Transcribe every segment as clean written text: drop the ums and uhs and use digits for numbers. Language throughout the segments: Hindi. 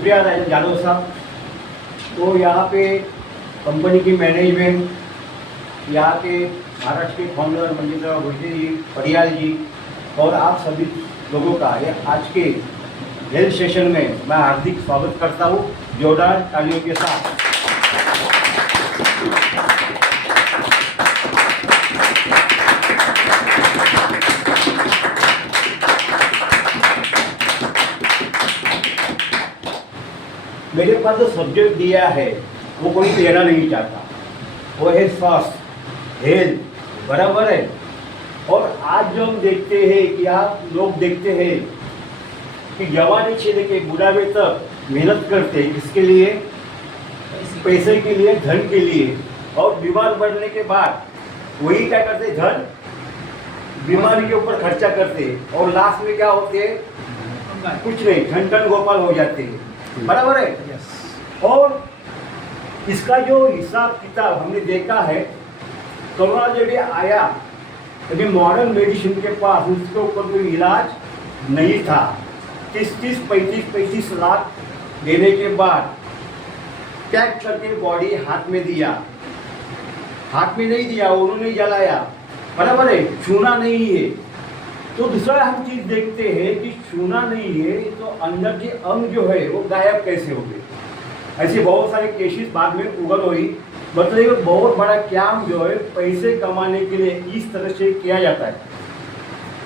शुक्रिया यादव साहब। तो यहाँ पे कंपनी की मैनेजमेंट, यहाँ के महाराष्ट्र के फाउंडर मंजिंद्रराव घोषे जी, परियाल जी और आप सभी लोगों का ये आज के हेल्थ सेशन में मैं हार्दिक स्वागत करता हूँ जोरदार तालियों के साथ। मेरे पास जो सब्जेक्ट दिया है वो कोई लेना नहीं चाहता, वो है स्वास्थ्य, हेल्थ, बराबर है। और आज जो हम देखते हैं कि आप लोग देखते हैं कि जवानी से लेके बुढ़ापे तक मेहनत करते हैं, किसके लिए? पैसे के लिए, धन के लिए। और बीमार पड़ने के बाद वही क्या करते, धन बीमारी के ऊपर खर्चा करते और लास्ट में क्या होते हैं? कुछ नहीं, धन धन गोपाल हो जाते हैं, बराबर है। और इसका जो हिसाब किताब हमने देखा है, कोरोना जब आया अभी मॉडर्न मेडिसिन के पास उसके ऊपर कोई इलाज नहीं था। 30-30, 35-35 लाख देने के बाद पैक करके बॉडी हाथ में दिया, हाथ में नहीं दिया, उन्होंने जलाया, बराबर है, छूना नहीं है। तो दूसरा हम चीज़ देखते हैं कि छूना नहीं है तो अंदर के अंग जो है वो गायब कैसे हो गए। ऐसे बहुत सारे केसेस बाद में उगल हुई, मतलब बहुत बड़ा काम जो है पैसे कमाने के लिए इस तरह से किया जाता है।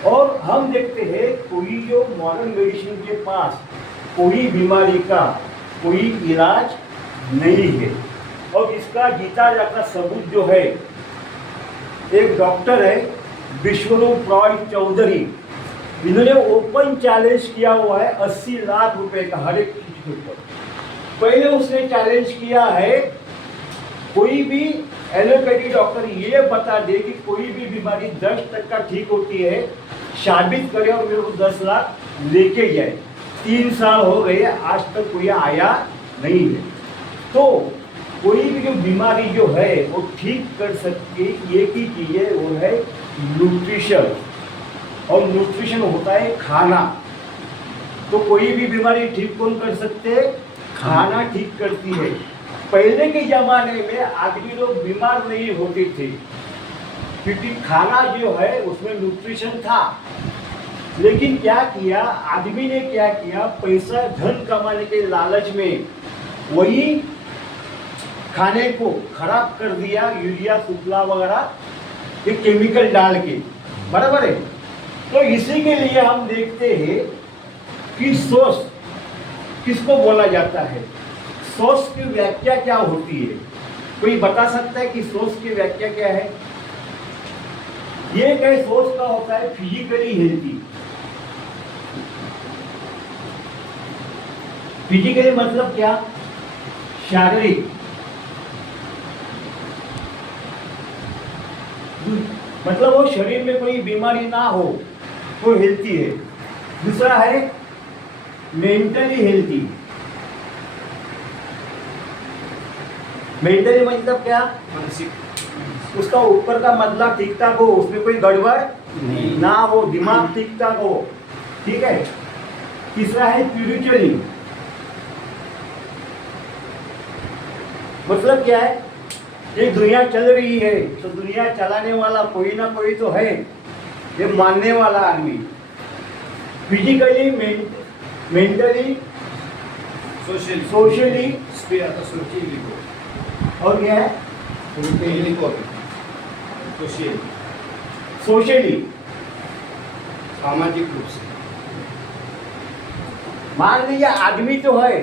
और हम देखते हैं कोई जो मॉडर्न मेडिसिन के पास कोई बीमारी का कोई इलाज नहीं है। और इसका जीता जाता सबूत जो है, एक डॉक्टर है विश्वरूप रॉय चौधरी, इन्होंने ओपन चैलेंज किया हुआ है 80 लाख रुपए का हर एक चीज के ऊपर। पहले उसने चैलेंज किया है कोई भी एलोपैथी डॉक्टर ये बता दे कि कोई भी बीमारी 10% ठीक होती है, साबित करे और मेरे को 10 लाख लेके जाए। 3 साल हो गए, आज तक कोई आया नहीं है। तो कोई भी जो बीमारी जो है वो ठीक कर सकती है, एक ही चीज़ है, वो है न्यूट्रिशन। और न्यूट्रिशन होता है खाना। तो कोई भी बीमारी ठीक कौन कर सकते हैं? खाना ठीक करती है। पहले के ज़माने में आदमी लोग बीमार नहीं होते थे क्योंकि खाना जो है उसमें न्यूट्रिशन था। लेकिन क्या किया आदमी ने, क्या किया, पैसा धन कमाने के लालच में वही खाने को खराब कर दिया, यूरिया सुफला वगैरह ये केमिकल डाल के, बराबर है। तो इसी के लिए हम देखते हैं कि सोच किसको बोला जाता है, सोच की व्याख्या क्या होती है? कोई बता सकता है कि सोच की व्याख्या क्या है? ये कई सोच का होता है फिजिकली हेल्थी। फिजिकली मतलब क्या? शारीरिक, मतलब वो शरीर में कोई बीमारी ना हो, वो हेल्थी है। दूसरा है मेंटली हेल्थी। मेंटली मतलब क्या? मानसिक। उसका ऊपर का मतलब ठीक ठाक हो, उसमें कोई गड़बड़ ना हो, दिमाग ठीक ठाक हो, ठीक है। तीसरा है स्पिरिचुअली, मतलब क्या है? ये दुनिया चल रही है तो दुनिया चलाने वाला कोई ना कोई तो है, ये मानने वाला आदमी। फिजिकली, मेंटली, सोशली, और क्या है? सोशली, सामाजिक रूप से। मान लीजिए आदमी तो है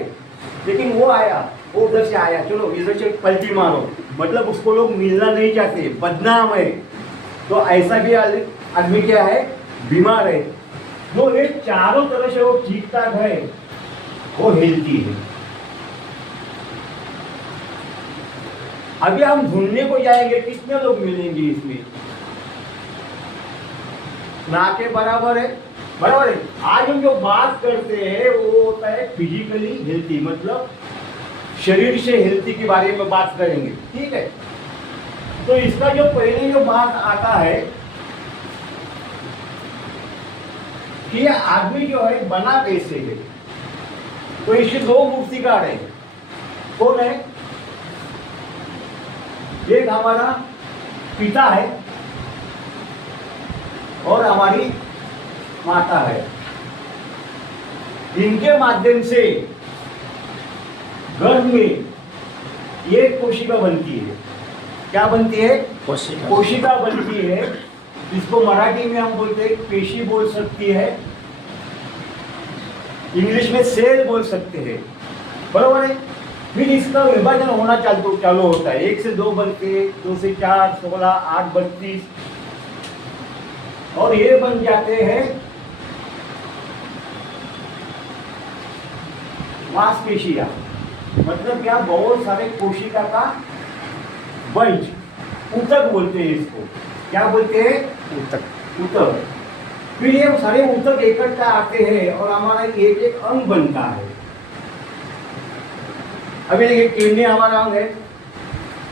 लेकिन वो आया, वो उधर से आया, चलो इधर से पलटी मारो, मतलब उसको लोग मिलना नहीं चाहते, बदनाम है। तो ऐसा भी आदमी क्या है? बीमार है। जो ये चारों तरह से वो ठीक ठाक है, वो हेल्थी है। अभी हम ढूंढने को जाएंगे, कितने लोग मिलेंगे इसमें? ना के बराबर है, बराबर है। आज हम जो बात करते हैं वो होता है फिजिकली हेल्थी, मतलब शरीर से हेल्थी के बारे में बात करेंगे, ठीक है। तो इसका जो पहले जो बात आता है कि ये आदमी जो है बना कैसे है। तो इसके दो मूर्तिकार है। कौन है? एक हमारा पिता है और हमारी माता है। इनके माध्यम से गर्भ में ये कोशिका बनती है। क्या बनती है? कोशिका बनती है। इसको मराठी में हम बोलते हैं पेशी बोल सकती है, इंग्लिश में सेल बोल सकते हैं, बरोबर है। फिर इसका विभाजन होना चालू होता है। 1 से 2 बनते हैं, 2 से 4, 16, 8, 32 और ये बन जाते हैं मांसपेशियां। मतलब क्या? बहुत सारे कोशिका का बंच, ऊतक बोलते हैं इसको। क्या बोलते हैं? ऊतक। फिर ये सारे ऊतक इकट्ठा आते हैं और हमारा एक एक अंग बनता है। अभी देखिए, किडनी हमारा अंग है,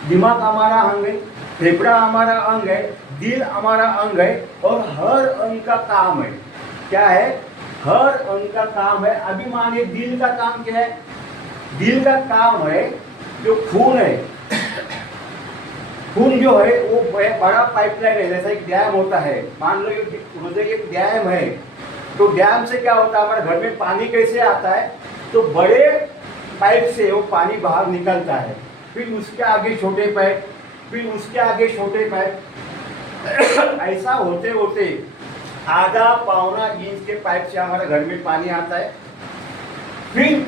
दिमाग हमारा अंग है, फेफड़ा हमारा अंग है, दिल हमारा अंग है और हर अंग का काम है। क्या है? हर अंग का काम है। अभी मानिए दिल का काम क्या है? दिल का काम है जो खून है, खून जो है वो बड़ा पाइपलाइन है, जैसा एक डैम होता है। मान लो हृदय एक डैम है, तो डैम से क्या होता है? हमारे घर में पानी कैसे आता है? तो बड़े पाइप से वो पानी बाहर निकलता है, फिर उसके आगे छोटे पाइप, फिर उसके आगे छोटे पाइप ऐसा होते होते आधा पौना इंच के पाइप से हमारे घर में पानी आता है। फिर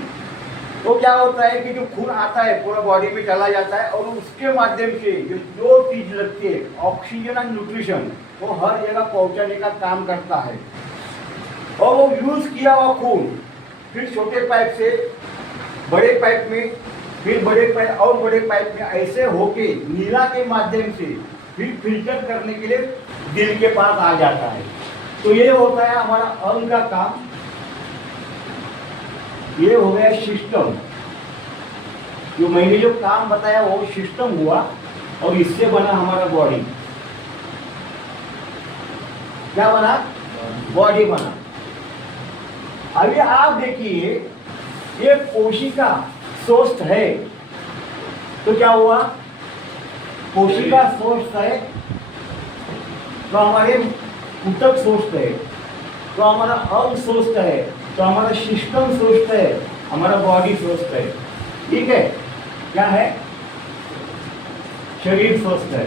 तो क्या होता है कि जो खून आता है पूरा बॉडी में चला जाता है और उसके माध्यम से जो चीज लगती है ऑक्सीजन और न्यूट्रिशन, वो हर जगह पहुंचाने का काम करता है। और वो यूज किया हुआ खून फिर छोटे पाइप से बड़े पाइप में, फिर बड़े पाइप और बड़े पाइप में ऐसे होके नीला के माध्यम से फिर फिल्टर करने के लिए दिल के पास आ जाता है। तो ये होता है हमारा अंग का काम। ये हो गया सिस्टम। जो मैंने जो काम बताया वो सिस्टम हुआ और इससे बना हमारा बॉडी। क्या बना? बॉडी बना। अभी आप देखिए, ये कोशिका स्वस्थ है तो क्या हुआ? कोशिका स्वस्थ है तो हमारे ऊतक स्वस्थ है, तो हमारा अंग स्वस्थ है, तो हमारा सिस्टम स्वस्थ है, हमारा बॉडी स्वस्थ है। ठीक है? क्या है? शरीर स्वस्थ है।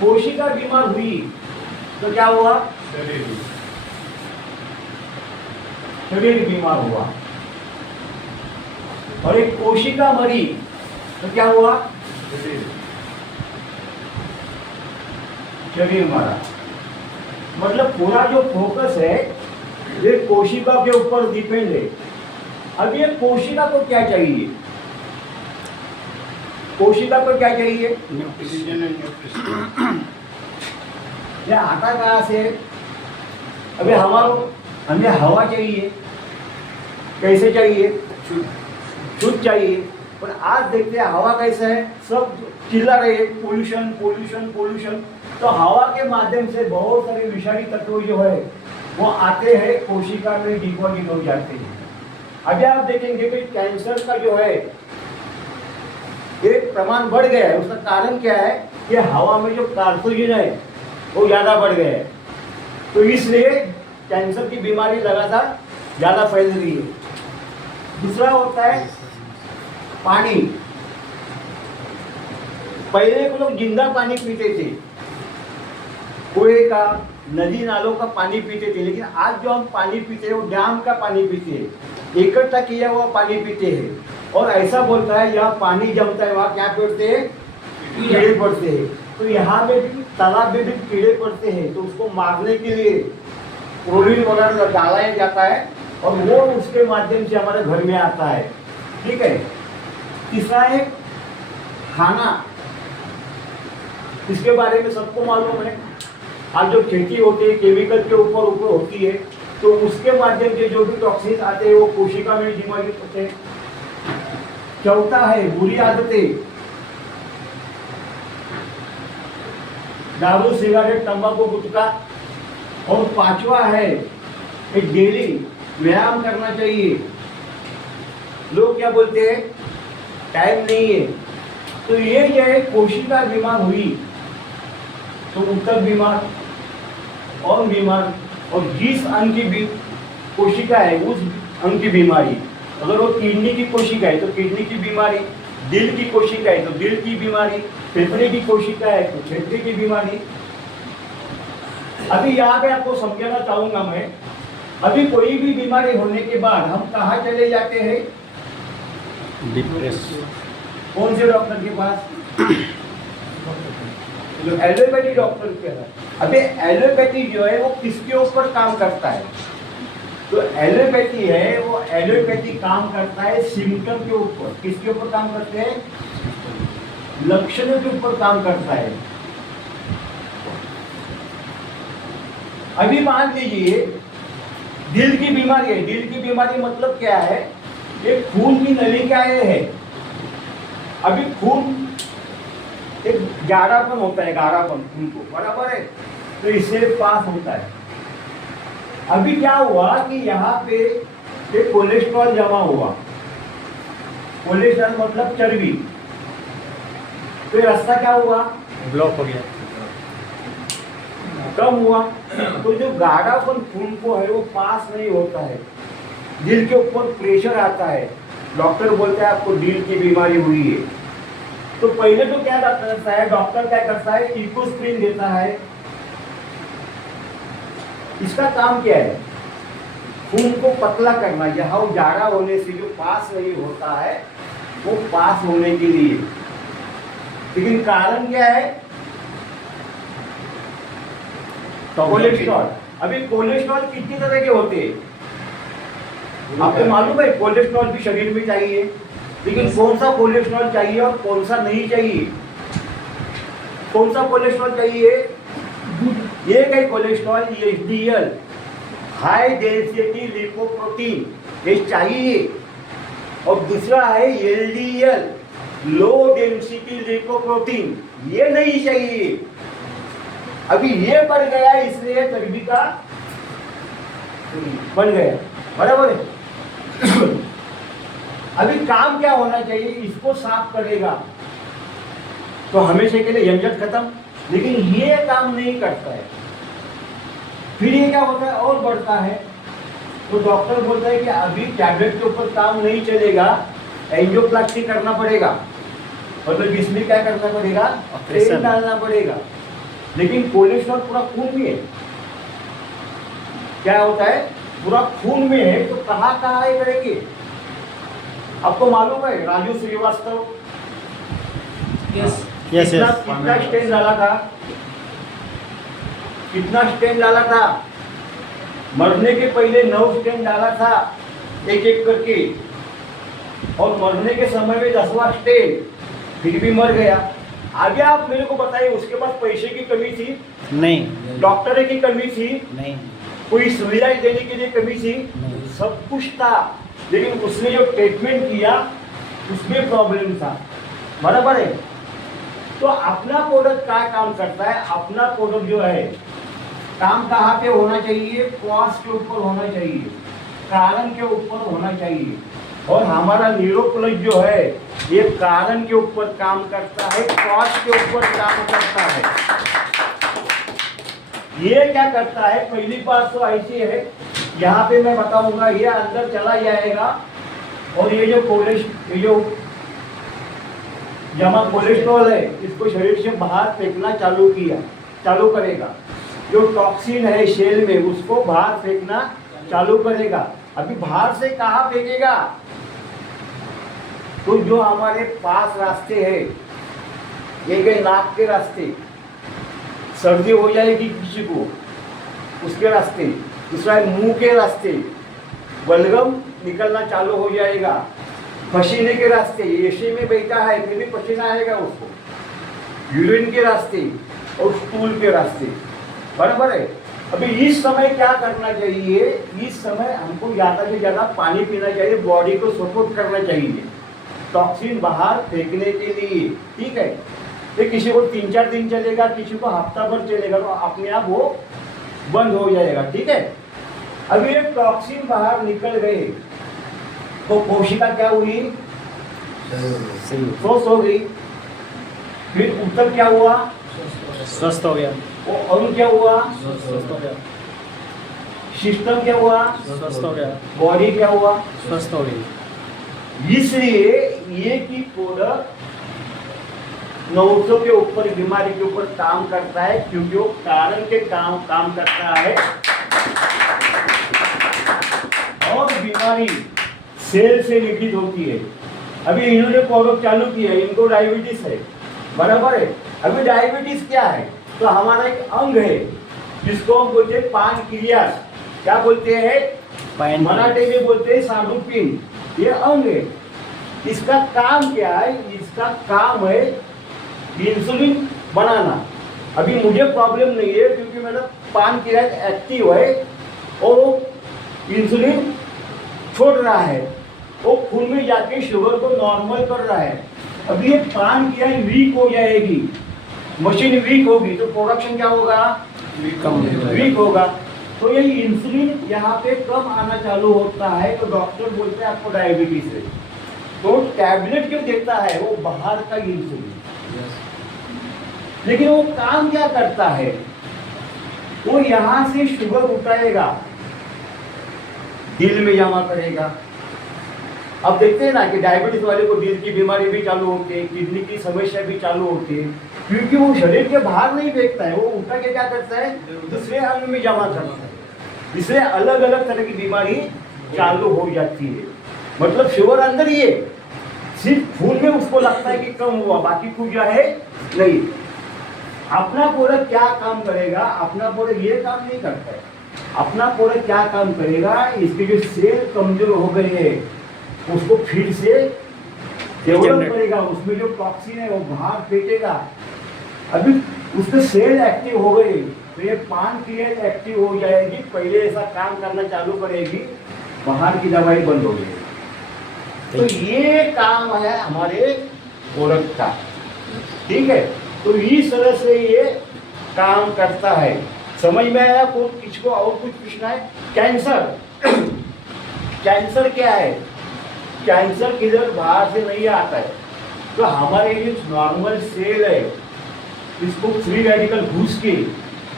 कोशिका बीमार हुई तो क्या हुआ? शरीर बीमार हुआ। और एक कोशिका मरी तो क्या हुआ? शरीर मरा। मतलब पूरा जो फोकस है ये कोशिका के ऊपर डिपेंड है। अब ये कोशिका को क्या चाहिए? कोशिका को क्या चाहिए? ये आता कहाँ से? अभी हमें हवा चाहिए। कैसे चाहिए? शुद्ध चाहिए। पर आज देखते हैं हवा कैसा है, सब चिल्ला रहे हैं पोल्यूशन पोल्यूशन पोल्यूशन। तो हवा के माध्यम से बहुत सारे विषारी तत्व जो है वो आते हैं, कोशिका में डिपॉजिट हो जाते हैं। अभी आप देखेंगे कि कैंसर का जो है एक प्रमाण बढ़ गया है। उसका कारण क्या है? कि हवा में जो कार्बोजन है वो ज़्यादा बढ़ गया है, तो इसलिए कैंसर की बीमारी लगातार ज़्यादा फैल रही है। दूसरा होता है पानी। पहले के लोग जिंदा पानी पीते थे, कुएं का, नदी नालों का पानी पीते थे, लेकिन आज जो हम पानी पीते हैं वो डैम का पानी पीते हैं, इकट्ठा किया हुआ पानी पीते हैं। और ऐसा बोलता है यहाँ पानी जमता है वहाँ क्या पड़ते हैं? कीड़े पड़ते हैं। तो यहाँ पे भी तालाब में भी कीड़े पड़ते हैं, तो उसको मारने के लिए क्लोरीन वगैरह डाला जाता है और वो उसके माध्यम से हमारे घर में आता है। ठीक है? तीसरा है खाना। इसके बारे में सबको मालूम है। आज जो खेती होती है केमिकल के ऊपर होती है, तो उसके माध्यम से जो भी टॉक्सिन आते हैं वो कोशिका में डिपॉजिट होते हैं। चौथा है बुरी आदतें, दारू, सिगारेट, तंबाकू, गुटखा। और पांचवा है डेली व्यायाम करना चाहिए। लोग क्या बोलते हैं, टाइम नहीं है। तो ये जो है कोशिका बीमार हुई तो ऊतक बीमार और बीमार, और जिस अंग की कोशिका है उस अंग की बीमारी। अगर वो किडनी की कोशिका है तो किडनी की बीमारी, दिल की कोशिका है तो दिल की बीमारी, फेफड़े की कोशिका है तो फेफड़े की बीमारी। अभी यहाँ पे आपको समझाना चाहूंगा मैं, अभी कोई भी बीमारी होने के बाद हम कहाँ चले जाते हैं? डिप्रेस कौन से डॉक्टर के पास? एलोपैथी डॉक्टर के पास। अभी एलोपैथी जो है वो किसके ऊपर काम करता है? तो एलोपैथी है वो एलोपैथी काम करता है सिम्टम के ऊपर। किसके ऊपर काम करते हैं? लक्षणों के ऊपर काम करता है। अभी मान लीजिए दिल की बीमारी है। दिल की बीमारी मतलब क्या है? ये खून की नलिकाएं है। अभी खून एक गाढ़ापन होता है, गाढ़ापन खून को, बराबर है, तो इससे पास होता है। अभी क्या हुआ कि यहाँ पे एक कोलेस्ट्रॉल जमा हुआ। कोलेस्ट्रॉल मतलब चर्बी। तो ये रास्ता क्या हुआ? ब्लॉक हो गया, कम हुआ। तो जो गाढ़ापन खून को है वो पास नहीं होता है, दिल के ऊपर प्रेशर आता है। डॉक्टर बोलता है आपको दिल की बीमारी हुई है। तो पहले तो क्या करता है डॉक्टर, क्या करता है? इकोस्प्रिन देता है। इसका काम क्या है? खून को पतला करना, यहाँ गाढ़ा होने से जो पास नहीं होता है वो पास होने के लिए। लेकिन कारण क्या है? कोलेस्ट्रॉल। अभी कोलेस्ट्रॉल कितनी तरह के होते हैं आपको मालूम है? कोलेस्ट्रॉल भी शरीर में चाहिए, लेकिन कौन सा कोलेस्ट्रॉल चाहिए और कौन सा नहीं चाहिए? कौन सा कोलेस्ट्रॉल चाहिए? एक है cholesterol HDL, high density lipoprotein, ये चाहिए। और दूसरा है एलडीएल, लो डेंसिटी लिपोप्रोटीन, ये नहीं चाहिए। अभी ये बढ़ गया इसलिए चर्बी का बढ़ गया, बराबर है। अभी काम क्या होना चाहिए? इसको साफ करेगा तो हमेशा के लिए झंझट खत्म। लेकिन ये काम नहीं करता है, फिर ये क्या होता है? और बढ़ता है। तो डॉक्टर बोलता है कि अभी टैबलेट के ऊपर काम नहीं चलेगा, एंजियोप्लास्टी करना पड़ेगा। मतलब इसमें क्या करना पड़ेगा? तेल डालना पड़ेगा। लेकिन कोलेस्ट्रॉल पूरा खून में है। क्या होता है? पूरा खून में है, तो कहाँ कहाँ ये करेंगे? आपको मालूम है राजू श्रीवास्तव कितना स्टेन डाला था? कितना स्टेन डाला था? मरने के पहले 9 स्टेन डाला था, एक एक करके। और मरने के समय में 10वां स्टेन, फिर भी मर गया। आगे आप मेरे को बताइए, उसके पास पैसे की कमी थी? नहीं। डॉक्टर की कमी थी? नहीं। कोई सुविधाएं देने के लिए कमी थी? नहीं। सब कुछ था, लेकिन उसने जो ट्रीटमेंट किया उसमें प्रॉब्लम था, बराबर है। तो अपना प्रोडक्ट क्या काम करता है? अपना प्रोडक्ट जो है काम कहाँ पे होना चाहिए? कॉज के ऊपर होना चाहिए, कारण के ऊपर होना चाहिए। और हमारा न्यूरोप्लस जो है ये कारण के ऊपर काम करता है, कॉज के ऊपर काम करता है। ये क्या करता है? पहली बात तो ऐसी है, यहाँ पे मैं बताऊंगा, ये अंदर चला जाएगा और ये जो जमा कोलेस्ट्रॉल है इसको शरीर से बाहर फेंकना चालू करेगा। जो टॉक्सिन है सेल में उसको बाहर फेंकना चालू करेगा। अभी बाहर से कहाँ फेंकेगा? तो जो हमारे पास रास्ते हैं, एक है नाक के रास्ते, सर्दी हो जाएगी किसी को उसके रास्ते। दूसरा है मुंह के रास्ते, बलगम निकलना चालू हो जाएगा। पसीने के रास्ते, एसी में बैठा है फिर भी पसीना आएगा उसको। यूरिन के रास्ते और स्टूल के रास्ते, बराबर है। अभी इस समय क्या करना चाहिए? इस समय हमको ज़्यादा से ज़्यादा पानी पीना चाहिए, बॉडी को सपोर्ट करना चाहिए टॉक्सिन बाहर फेंकने के लिए, ठीक है। ये किसी को 3-4 दिन चलेगा, किसी को हफ्ता भर चलेगा, तो अपने आप वो बंद हो जाएगा, ठीक है। अभी एक टॉक्सिन बाहर निकल गए तो कोशिका क्या हुई? स्वस्थ हो गई। फिर उत्तर क्या हुआ? स्वस्थ हो गया। वो अणु क्या हुआ? स्वस्थ हो गया। सिस्टम क्या हुआ? स्वस्थ हो गया। बॉडी क्या हुआ? स्वस्थ हो गई। इसलिए ये की प्रोडक्ट 900 के ऊपर बीमारी के ऊपर काम करता है, क्योंकि वो कारण के काम करता है। और बीमारी सेल से निर्मित होती है। अभी इन्होंने प्रोडक्ट चालू किया, इनको डायबिटीज है, बराबर है। अभी डायबिटीज क्या है? तो हमारा एक अंग है जिसको हम बोलते हैं पानक्रियास। क्या बोलते हैं? मराठी में बोलते हैं स्वादुपिंड। ये अंग है। इसका काम क्या है? इसका काम है इंसुलिन बनाना। अभी मुझे प्रॉब्लम नहीं है क्योंकि मेरा पानक्रियास एक्टिव है और वो इंसुलिन छोड़ रहा है, वो खून में जाके शुगर को नॉर्मल कर रहा है। अभी ये पानक्रियास वीक हो जाएगी, मशीन वीक होगी तो प्रोडक्शन क्या होगा? वीक होगा। तो ये इंसुलिन यहाँ पे कम आना चालू होता है तो डॉक्टर बोलते हैं आपको डायबिटीज है। तो टैबलेट क्यों देता है? वो बाहर का इंसुलिन। लेकिन वो काम क्या करता है? वो यहाँ से शुगर उठाएगा, दिल में जमा करेगा। अब देखते हैं ना कि डायबिटीज वाले को दिल की बीमारी भी चालू होती है, किडनी की समस्या भी चालू होती है, क्योंकि वो शरीर के बाहर नहीं फेंकता है, वो उठा के क्या करता है? दूसरे अंग में जमा करता है। इसलिए अलग अलग तरह की बीमारी चालू हो जाती है। मतलब शुगर अंदर ही है, सिर्फ खून में उसको लगता है कि कम हुआ, बाकी कुछ जो है नहीं। अपना प्रोडक्ट क्या काम करेगा? अपना प्रोडक्ट ये काम नहीं करता है। अपना प्रोडक्ट क्या काम करेगा? इसके जो सेल कमजोर हो गए हैं उसको फिर से डेवलप करेगा, उसमें जो टॉक्सिन है वो बाहर फेंकेगा। अभी उसके सेल एक्टिव हो गए तो ये पानक्रियास एक्टिव हो जाएगी, पहले ऐसा काम करना चालू करेगी, बाहर की दवाई बंद हो जाएगी। तो ये काम है हमारे प्रोडक्ट का, ठीक है। तो इस तरह से ये काम करता है। समझ में आया? को किसको और कुछ पूछना है? कैंसर कैंसर क्या है? कैंसर किधर बाहर से नहीं आता है। तो हमारे जो नॉर्मल सेल है इसको फ्री रेडिकल घुस के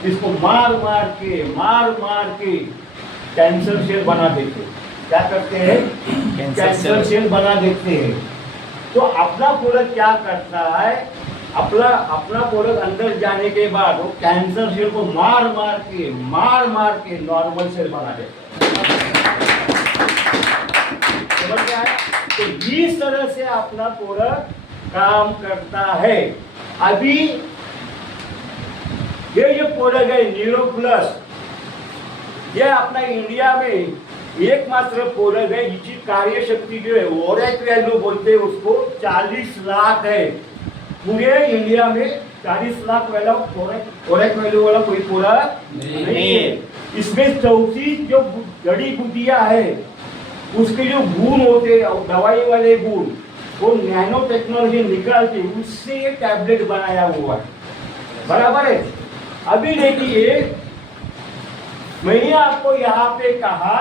इसको मार मार के कैंसर सेल बना देते हैं। क्या करते हैं? कैंसर सेल बना देते हैं। तो अपना प्रोडक्ट क्या करता है? अपना प्रोडक्ट अंदर जाने के बाद वो कैंसर सेल को मार मार के नॉर्मल सेल बना देता है। समझ में आया? तो इस तरह से अपना प्रोडक्ट काम करता है। अभी ये जो प्रोडक्ट है न्यूरो प्लस, ये अपना इंडिया में एकमात्र प्रोडक्ट है जिसकी कार्य शक्ति जो है ओरेक वैल्यू बोलते हैं उसको 40 लाख है। पूरे इंडिया में 40 लाख वाला ओरेक वैल्यू वाला कोई प्रोडक्ट नहीं है। इसमें 34 जो जड़ी बूटियां है उसके जो गुण होते हैं दवाई वाले गुण वो नैनो टेक्नोलॉजी निकाल के उससे ये टैबलेट बनाया हुआ है, बराबर है। अभी देखिए मैंने आपको यहाँ पे कहा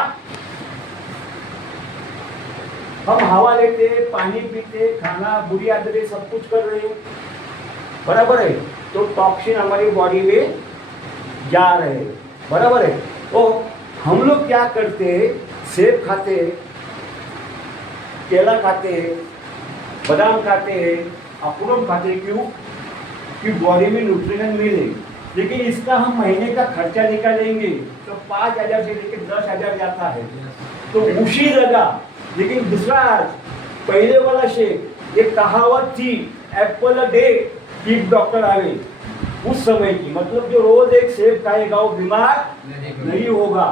हम हवा लेते, पानी पीते, खाना, बुरी आदतें सब कुछ कर रहे हैं, बराबर है। तो टॉक्सिन हमारी बॉडी में जा रहे हैं, बराबर है। तो हम लोग क्या करते हैं? सेब खाते हैं, केला खाते हैं, बादाम खाते हैं, अखरोट खाते हैं। क्यों? कि बॉडी में न्यूट्रिशन मिले। लेकिन इसका हम महीने का खर्चा निकालेंगे तो 5,000 से लेकर 10,000 जाता है। तो उसी जगह लेकिन दूसरा पहले वाला शेक, एक कहावत थी Apple a day keep doctor आवे, उस समय की, मतलब जो रोज एक सेब खाएगा वो बीमार नहीं होगा।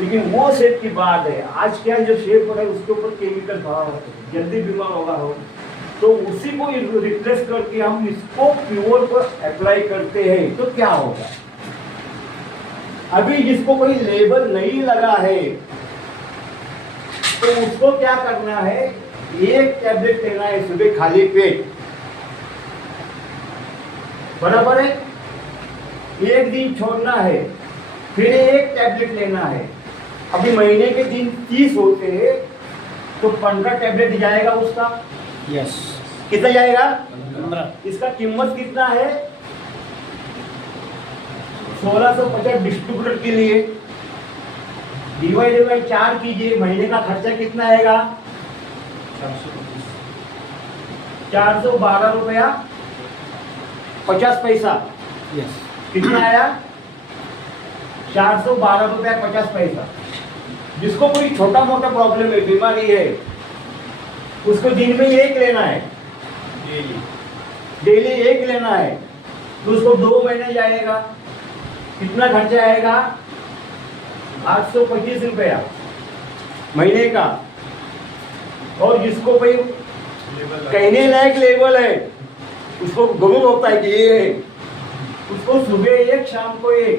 लेकिन वो सेब की बात है। आज क्या जो सेब हो रहा है उसके ऊपर केमिकल भरा होता है, जल्दी बीमार होगा हो। तो उसी को रिप्लेस करके हम इसको प्योर पर अप्लाई करते हैं तो क्या होगा? अभी जिसको कोई लेबल नहीं लगा है तो उसको क्या करना है? एक टैबलेट लेना है सुबह खाली पेट, बराबर है। एक दिन छोड़ना है, फिर एक टैबलेट लेना है, अभी महीने के दिन 30 होते हैं तो 15 टैबलेट जाएगा उसका। यस। कितना जाएगा? 15। इसका कीमत कितना है? 1650 डिस्ट्रीब्यूटर के लिए डिवाइडेड बाई 4 कीजिए, महीने का खर्चा कितना आएगा? 412 रुपया 50 पैसा। यस। कितना आया? 412 रुपया 50 पैसा। जिसको कोई छोटा मोटा प्रॉब्लम है, बीमारी है, उसको दिन में एक लेना है, डेली एक लेना है, तो उसको 2 महीने जाएगा। कितना खर्चा आएगा? 825 रुपया महीने का। और जिसको भाई कहने लायक लेवल है, उसको गुरूर होता है कि ये है, उसको सुबह एक शाम को एक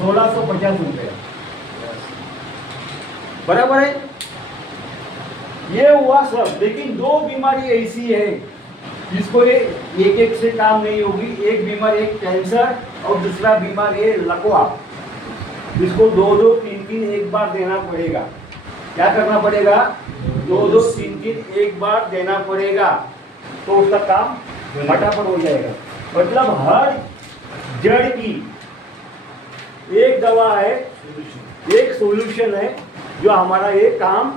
1650 रुपया। बराबर है? ये हुआ सब। लेकिन 2 बीमारी ऐसी है जिसको ये एक एक से काम नहीं होगी। एक बीमार, एक कैंसर और दूसरा बीमार है लकवा। इसको 2-2, 3-3 एक बार देना पड़ेगा। क्या करना पड़ेगा? 2-2, 3-3 एक बार देना पड़ेगा, तो उसका काम फटाफट हो जाएगा। मतलब हर जड़ की एक दवा है, एक सॉल्यूशन है जो हमारा ये काम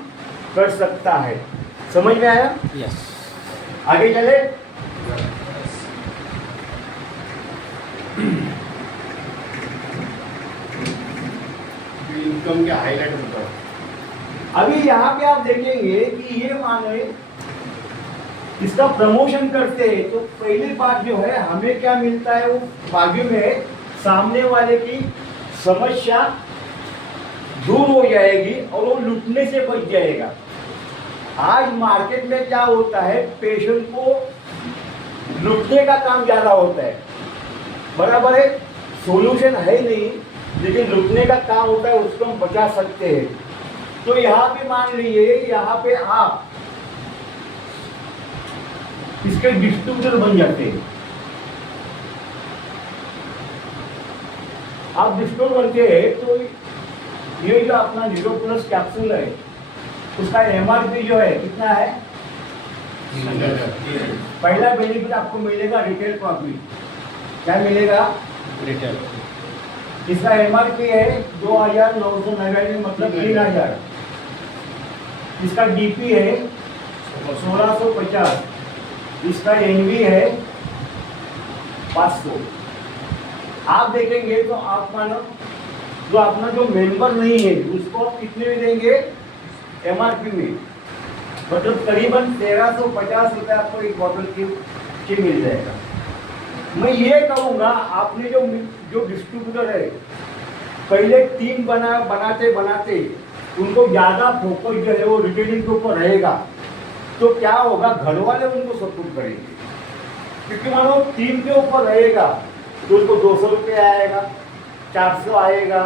कर सकता है। समझ में आया? यस। आगे चले। इनकम के हाईलाइट होता है। अभी यहाँ पे आप देखेंगे कि ये माने इसका प्रमोशन करते हैं तो पहली बात जो है हमें क्या मिलता है, वो बाजू में सामने वाले की समस्या दूर हो जाएगी और वो लूटने से बच जाएगा। आज मार्केट में क्या होता है, पेशेंट को लूटने का काम ज़्यादा होता है। बराबर है? सॉल्यूशन है नहीं, लेकिन लूटने का काम होता है, उसको हम बचा सकते हैं। तो यहाँ पे मान लीजिए, यहाँ पे आप इसके डिस्ट्रीब्यूटर बन जाते हैं। आप डिस्ट्रीब्यूटर बनते हैं तो ये जो अपना 0+ कैप्सूल है, उसका एमआरपी जो है कितना है? पहला बेनिफिट आपको मिलेगा रिटेल प्रॉफिट। क्या मिलेगा? रिटेल। इसका एमआरपी है 2999, मतलब 3000। इसका डीपी है 1650। इसका एनवी है 500। आप देखेंगे तो आप मानो जो अपना जो मेंबर नहीं है उसको आप कितने में देंगे एमआरपी में? मतलब करीबन 1350 रुपये आपको एक बॉटल की मिल जाएगा। मैं ये कहूँगा, आपने जो डिस्ट्रीब्यूटर है, पहले टीम बनाते उनको ज़्यादा फोकस जो है वो रिटेलिंग के ऊपर रहेगा, तो क्या होगा, घर वाले उनको सपोर्ट करेंगे। क्योंकि मानो टीम के ऊपर रहेगा तो उसको 200 रुपये आएगा, 400 आएगा,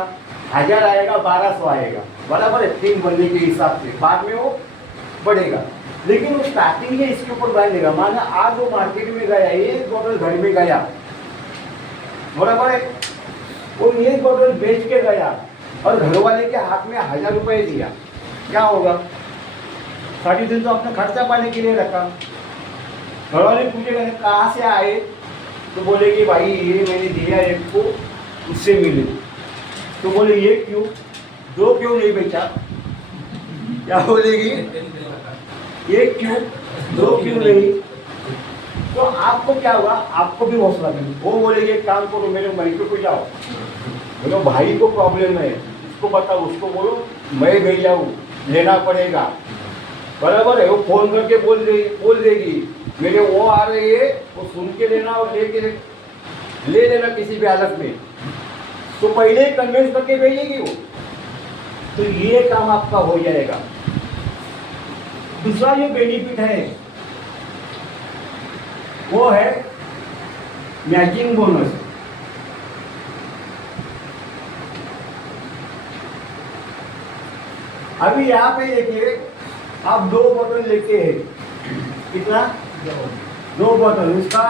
1000 आएगा, 1200 आएगा। बराबर है? टीम बनने के हिसाब से बाद में वो बढ़ेगा। लेकिन वो स्टार्टिंग में इसके ऊपर ध्यान देगा। माना आज वो मार्केट में गया, एक बॉटल घर में गया, बराबर है, वो एक बॉटल बेच के गया और घर वाले के हाथ में 1000 रुपये दिया, क्या होगा? 3.5 तो अपना खर्चा पाने के लिए रखा। घर वाले पूछेगा कहाँ से आए, तो बोले कि भाई ये मैंने दिया एक को, उससे मिले। तो बोले ये क्यों, 2 क्यों नहीं बेचा? क्या बोलेगी? एक क्यों, 2 क्यों नहीं? तो आपको क्या हुआ, आपको भी हौसला मिली। वो बोलेगी एक काम करो, मेरे मरीजों को जाओ, बोलो भाई को प्रॉब्लम है, उसको बताओ, उसको बोलो मैं गई जाऊँ, लेना पड़ेगा। बराबर है? वो फोन करके बोल देगी मेरे वो आ रही है, वो सुन के लेना और ले लेना किसी भी हालत में। तो पहले ही कन्विंस करके भेजेगी वो, तो ये काम आपका हो जाएगा। दूसरा जो बेनिफिट है वो है मैचिंग बोनस। अभी यहाँ पे देखिए, आप 2 बोतल लेते हैं, कितना? 2 बोतल, इसका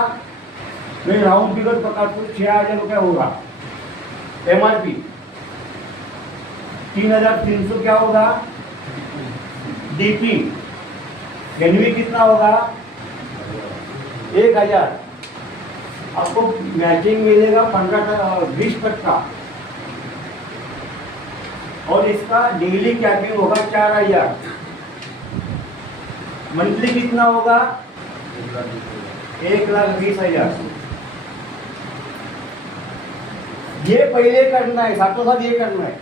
मैं राउंड फिगर पकड़ तो 6000 रुपया होगा एमआरपी। 3,300 क्या होगा डीपी। एनवी कितना होगा 1,000। आपको मैचिंग मिलेगा 20%। और इसका डेली कैपिंग होगा 4,000। मंथली कितना होगा 1,20,000। ये पहले करना है, साथों साथ ये करना है।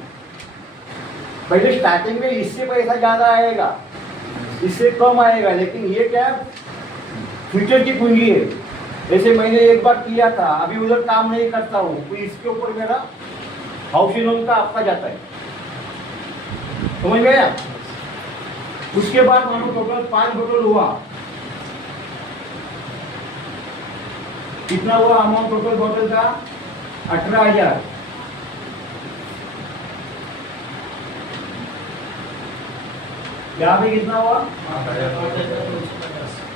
पहले स्टार्टिंग में इससे पैसा ज्यादा आएगा, इससे कम आएगा, लेकिन ये क्या फ्यूचर की पूंजी है। जैसे मैंने एक बार किया था, अभी उधर काम नहीं करता हूँ, तो इसके ऊपर मेरा हाउसिंग लोन का आपका जाता है, समझ गया। उसके बाद मानो टोटल 5 बोतल हुआ, कितना हुआ अमाउंट टोटल बोतल का 18,000। यहाँ पे कितना हुआ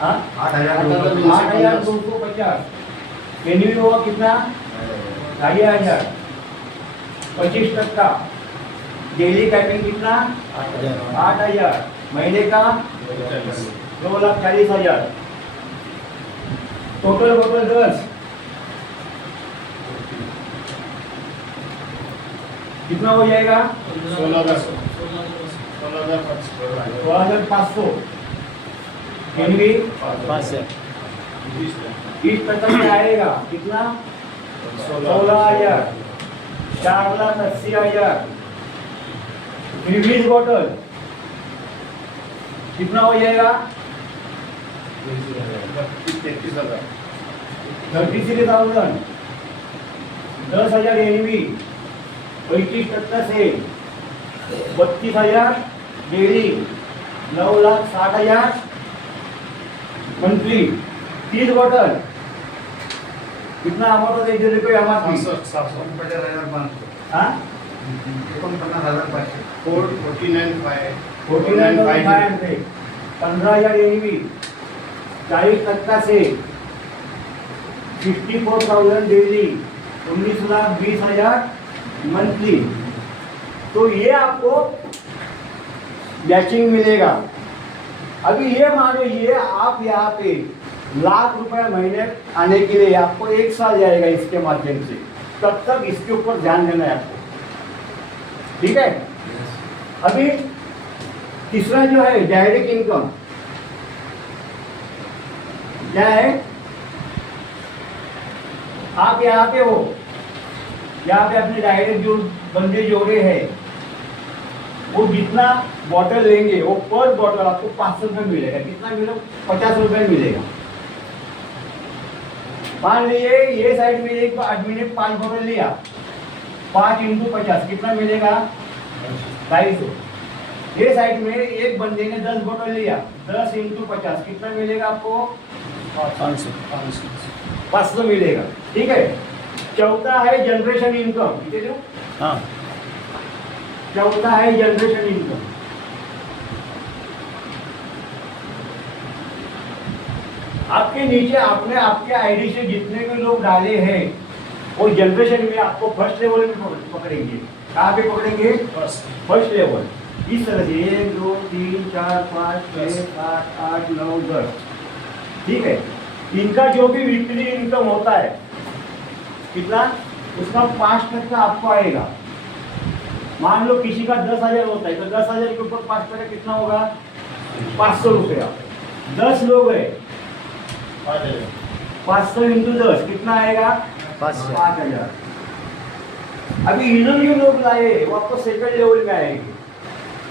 8,250। एनवी हुआ कितना 2,500। 25%। डेली कैपिंग कितना 8,000। महीने का 2,40,000। टोटल बोतल 10 कितना हो जाएगा 16,500। एनवी 20% में आएगा कितना 16,000। 4,80,000। 20 बोतल कितना हो जाएगा 33,000। 10,000 एनवी 25% से 32,000 डेली 9,60,000 मंथली। 30 बोतल कितना अमाउंट होता है रुपये अमाउंट 49,500। 15,000 एनवी 40% से 64,000 डेली 19,20,000 मंथली। तो ये आपको मैचिंग मिलेगा। अभी ये मानो ये आप यहाँ पे ₹1,00,000 महीने आने के लिए आपको 1 साल जाएगा इसके माध्यम से, तब तक इसके ऊपर ध्यान देना है आपको, ठीक है। अभी तीसरा जो है डायरेक्ट इनकम क्या है। आप यहाँ पे हो, यहाँ पे अपने डायरेक्ट जो बंदे जोड़े हैं, वो जितना बॉटल लेंगे वो पर बॉटल आपको 500 रुपये मिलेगा। कितना मिलेगा 50 रुपये मिलेगा। मान लीजिए ये साइड में एक आदमी ने 5 बोतल लिया, 5 × 50 कितना मिलेगा 250। ये साइड में एक बंदे ने 10 बोतल लिया, 10 × 50 कितना मिलेगा आपको 500 मिलेगा, ठीक है। चौथा है जनरेशन इनकम, ठीक है। हाँ चौथा है जनरेशन इनकम। आपके नीचे आपने आपके आईडी से जितने भी लोग डाले हैं वो जनरेशन में आपको फर्स्ट लेवल में पकड़ेंगे। कहाँ पे पकड़ेंगे फर्स्ट लेवल। इस तरह से 1 2 3 4 5 6 7 8 9 10, ठीक है। इनका जो भी वीकली इनकम होता है कितना, उसका 5% आपको आएगा। मान लो किसी का 10,000 होता है तो 10,000 के ऊपर 5% कितना होगा 500 रुपया। 10 लोग है 500 × 10 कितना आएगा 5,000। अभी इन्होंने जो लोग लाए वो आपको सेकंड लेवल में आएंगे।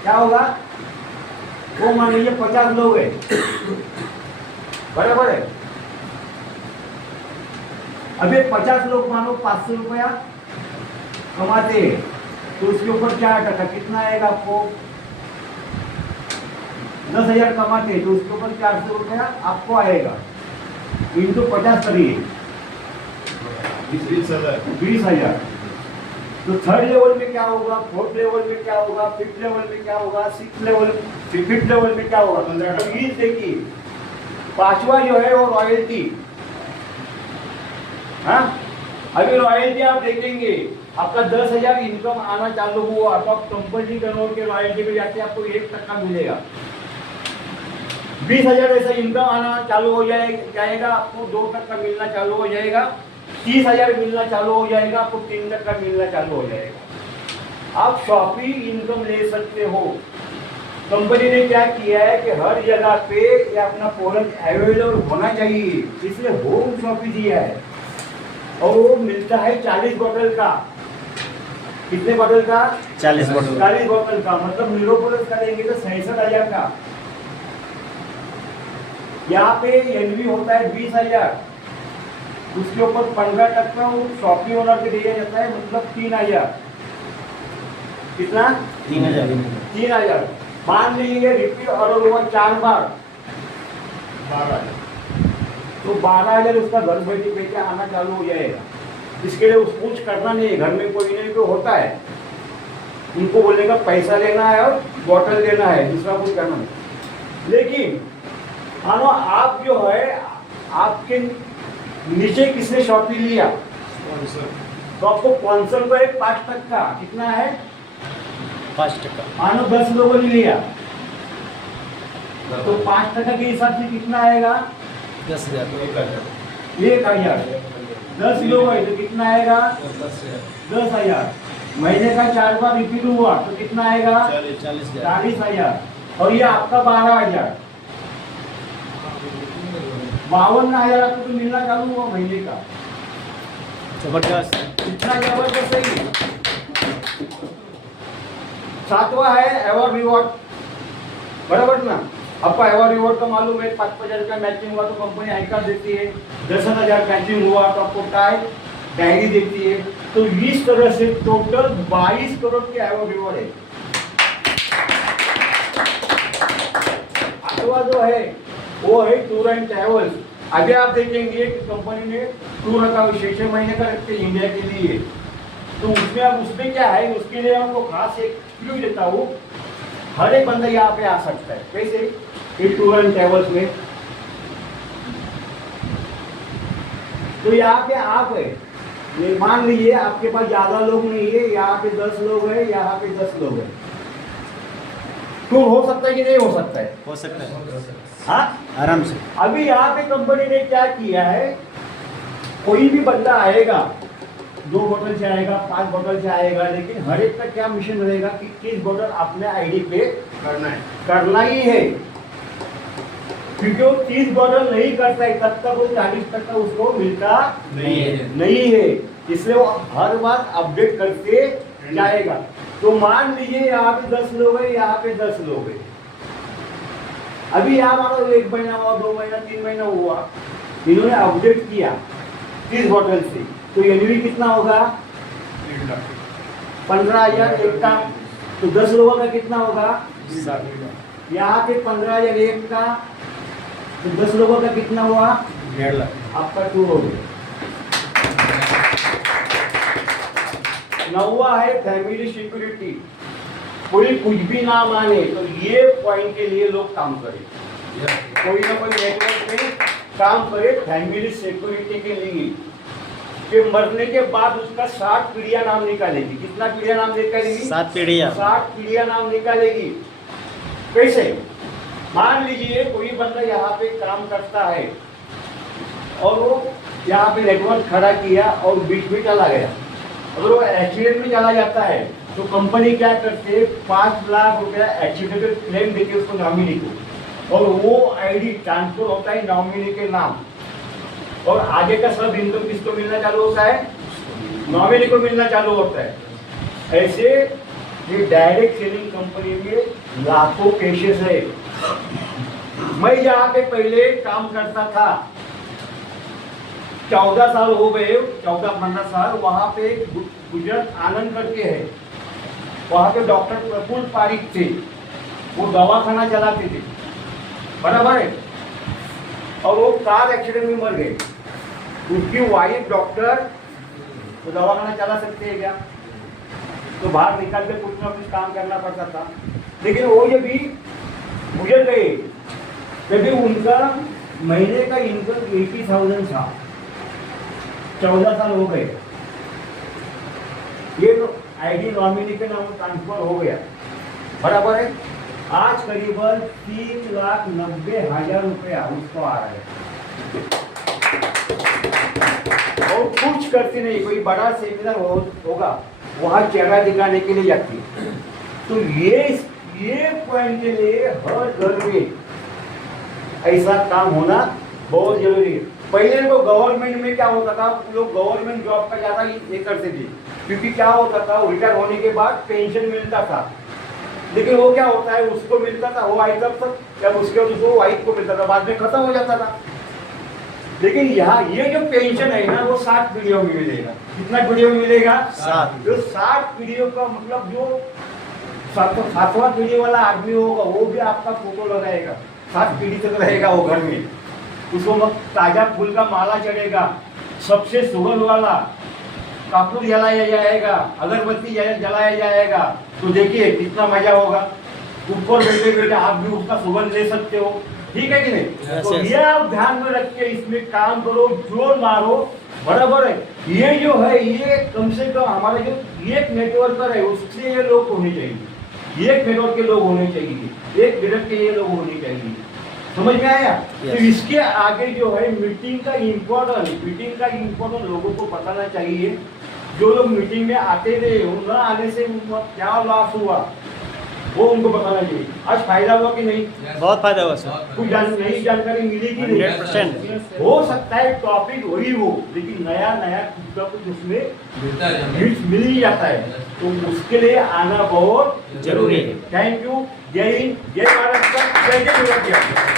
क्या होगा, वो मान लीजिए 50 लोग है, बराबर है। अभी 50 लोग मानो 500 रुपया कमाते हैं, तो उसके ऊपर 4% कितना आएगा आपको 10,000 कमाते हैं तो उसके ऊपर 400 रुपया आपको आएगा। इनको 50 करिए 20,000। तो थर्ड लेवल में क्या होगा, फोर्थ लेवल में क्या होगा, फिफ्थ लेवल में क्या होगा, सिक्स लेवल, फिफ्थ लेवल में क्या होगा। तो ये देखिए पांचवा जो है वो रॉयल्टी। हाँ, अभी रॉयल्टी आप देखेंगे, आपका 10,000 इनकम आना चालू हुआ तो आप कंपनी टर्नओवर के रॉयल्टी पे जाके आपको 1% मिलेगा। 20,000 ऐसा इनकम आना चालू हो जाएगा, आपको 2% मिलना चालू हो जाएगा। 30,000 मिलना चालू हो जाएगा, आपको 3% मिलना चालू हो जाएगा। आप शॉपी इनकम ले सकते हो। कंपनी ने क्या किया है कि हर जगह पे ये अपना प्रोडक्ट अवेलेबल होना चाहिए, इसलिए होम शॉपी दिया है। और वो मिलता है 40 बोतल का। कितने बोतल का? 40 बोतल। 40 बोतल का, मतलब निरोपोलिस का लेंगे तो 66,000 का। यहाँ पे एनवी होता है 20,000, उसके ऊपर 15% वो शॉपी ओनर को दिया जाता है, मतलब 3,000। कितना? 3,000। 3,000। मान लीजिए रिपीट ऑर्डर हुआ 4 बार, 12,000, तो 12,000 उसका घर बैठे बैठे आना चालू हो जाएगा। इसके लिए उसको कुछ करना नहीं है, घर में कोई नहीं कोई होता है, उनको बोलेगा पैसा लेना है और बॉटल लेना है, दूसरा कुछ करना नहीं। लेकिन मानो आप जो है, आपके नीचे किसने शॉपी लिया तो आपको स्पॉन्सर को एक 5%, कितना है? 5%। मानो 10 लोगों ने लिया तो 5% के हिसाब से कितना आएगा? 10,000। 1,000। 10 लोग है तो कितना आएगा? 10,000। महीने का 4 बार रिपीट हुआ तो कितना आएगा? 40,000। 40,000। और ये आपका 12,000। 52,000 आपको तो मिलना चालू हुआ महीने का। जबरदस्त। इतना जबरदस्त है। 7वां है अवार्ड रिवॉर्ड, बराबर ना? आपको अवार्ड रिवॉर्ड का मालूम है, 5,000 का मैचिंग हुआ तो कंपनी आई कार्ड देती है, 10,000 मैचिंग हुआ तो आपको टाई डायरी देती है। तो इस तरह से टोटल 22 करोड़ के अवार्ड रिवॉर्ड है। 8वां जो है वो है टूर एंड ट्रैवल्स। अभी आप देखेंगे कि कंपनी ने टूर का 6 महीने का रखते हैं इंडिया के लिए, तो उसमें क्या है, उसके लिए आपको खास एक क्लू देता हूँ। हर एक बंदा यहाँ पे आ सकता है। कैसे? ये टूर एंड ट्रैवल्स में तो यहाँ पे आप है, ये मान लीजिए आपके पास ज्यादा लोग नहीं है, यहाँ पे 10 लोग है, यहाँ पे 10 लोग है, टूर हो सकता है कि नहीं हो सकता है? हो सकता है। हाँ, आराम से। अभी यहाँ पे कंपनी ने क्या किया है, कोई भी बंदा आएगा, 2 बोतल से आएगा, 5 बोतल से आएगा, लेकिन हर एक का क्या मिशन रहेगा कि 30 बोतल अपने आईडी पे करना ही है। क्योंकि वो 30 बोतल नहीं करता है तब तक वो 40% उसको मिलता नहीं है। इसलिए वो हर बार अपडेट करते जाएगा। तो मान लीजिए यहाँ पे 10 लोग है, यहाँ पे 10 लोग है। अभी यहाँ मानो 1 महीना हुआ, 2 महीना, 3 महीना हुआ, इन्होंने अपडेट किया 30 बोतल से, तो एनवी कितना होगा? 15,000 एक का, तो 10 लोगों का कितना होगा? यहाँ पे 15,000 एक का, तो 10 लोगों का कितना हुआ? 1.5 लाख। आपका टूर हो गया। 9वां है फैमिली सिक्योरिटी। कोई कुछ भी ना माने तो ये पॉइंट के लिए लोग काम करें, कोई ना कोई नेटवर्क में काम करे फैमिली सिक्योरिटी के लिए, कि मरने के बाद उसका 60 पीढ़ियां नाम निकालेगी। कितना पीढ़ियां नाम निकालेगी? 7 पीढ़ियाँ। 60 पीढ़ियां नाम निकालेगी। कैसे? मान लीजिए कोई बंदा यहाँ पे काम करता है और वो यहाँ पे नेटवर्क खड़ा किया और बीच में चला गया, अगर वो एक्सीडेंट में चला जाता है तो कंपनी क्या करते है, 5 लाख रुपया एक्सीडेंट क्लेम देके उसको नॉमिनी को, और वो आईडी ट्रांसफर होता है नॉमिनी के नाम, और आगे का सब इनकम किसको मिलना चालू होता है? नॉमिनी को मिलना चालू होता है। ऐसे ये डायरेक्ट सेलिंग कंपनी में लाखों केसेस है। मैं यहाँ पे पहले काम करता था, 14 साल हो गए, 14-15 साल। वहाँ पे गुजरात आनंद करके है, वहाँ पे डॉक्टर प्रफुल्ल पारिक थे, वो दवाखाना चलाते थे, बराबर है, और वो कार एक्सीडेंट में मर गए। उसकी वाइफ डॉक्टर, तो दवाखाना चला सकते हैं क्या? तो बाहर निकल के कुछ ना कुछ काम करना पड़ता था। लेकिन वो जब भी गुजर गए तभी उनका महीने का इनकम 80,000 था। 14 साल हो गए। ये तो आईडी नॉमिनी के नाम ट्रांसफर हो गया, बराबर है। आज करीबन 3,90,000 रुपया उसको आ रहा है और कुछ करती नहीं। कोई बड़ा सेमिनार होगा वहाँ चेहरा दिखाने के लिए जाती है। तो ये पॉइंट के लिए हर घर में ऐसा काम होना बहुत जरूरी है। पहले तो गवर्नमेंट में क्या होता था, लोग गवर्नमेंट जॉब का ज़्यादा ये करते थे, क्योंकि क्या होता था, रिटायर होने के बाद पेंशन मिलता था। लेकिन वो क्या होता है, उसको मिलता था वो आई तब तक, जब उसके उसको वाइफ को मिलता था, बाद में खत्म हो जाता था। लेकिन यहाँ ये जो पेंशन है ना, वो 7 पीढ़ियों में मिलेगा। कितना पीढ़ियों में मिलेगा? 7। जो 7 पीढ़ियों का मतलब जो 7वां पीढ़ी वाला आदमी होगा वो भी आपका फोटो लगाएगा, 7 पीढ़ी तक रहेगा वो घर में। उसको ताजा फूल का माला चढ़ेगा, सबसे सुगंध वाला कपूर जलाया जाएगा, अगरबत्ती जलाया जाएगा। तो देखिए कितना मजा होगा। ऊपर बैठे बैठे आप भी उसका सुगंध ले सकते हो, ठीक है कि नहीं? Yes, तो yes. ये आप ध्यान में रख के इसमें काम करो, जोर मारो, बराबर है। ये जो है ये कम से कम हमारा जो एक नेटवर्कर है उससे ये लोग होने चाहिए, एक नेटवर्क के लोग होने चाहिए, एक मिनट के ये लोग होने चाहिए। समझ में आया? Yes. तो इसके आगे जो है मीटिंग का इम्पोर्टेंट लोगों को बताना चाहिए। जो लोग मीटिंग में आते थे न आने से उनको क्या लॉस हुआ वो उनको बताना चाहिए। आज फायदा हुआ कि नहीं? बहुत फायदा हुआ सर। कुछ नई जानकारी मिली कि नहीं? 100%। हो सकता है टॉपिक वही हो, लेकिन नया कुछ ना कुछ उसमें मिल ही जाता है। तो उसके लिए आना बहुत जरूरी है। Thank you. जय हिंद, जय भारत, जय जय।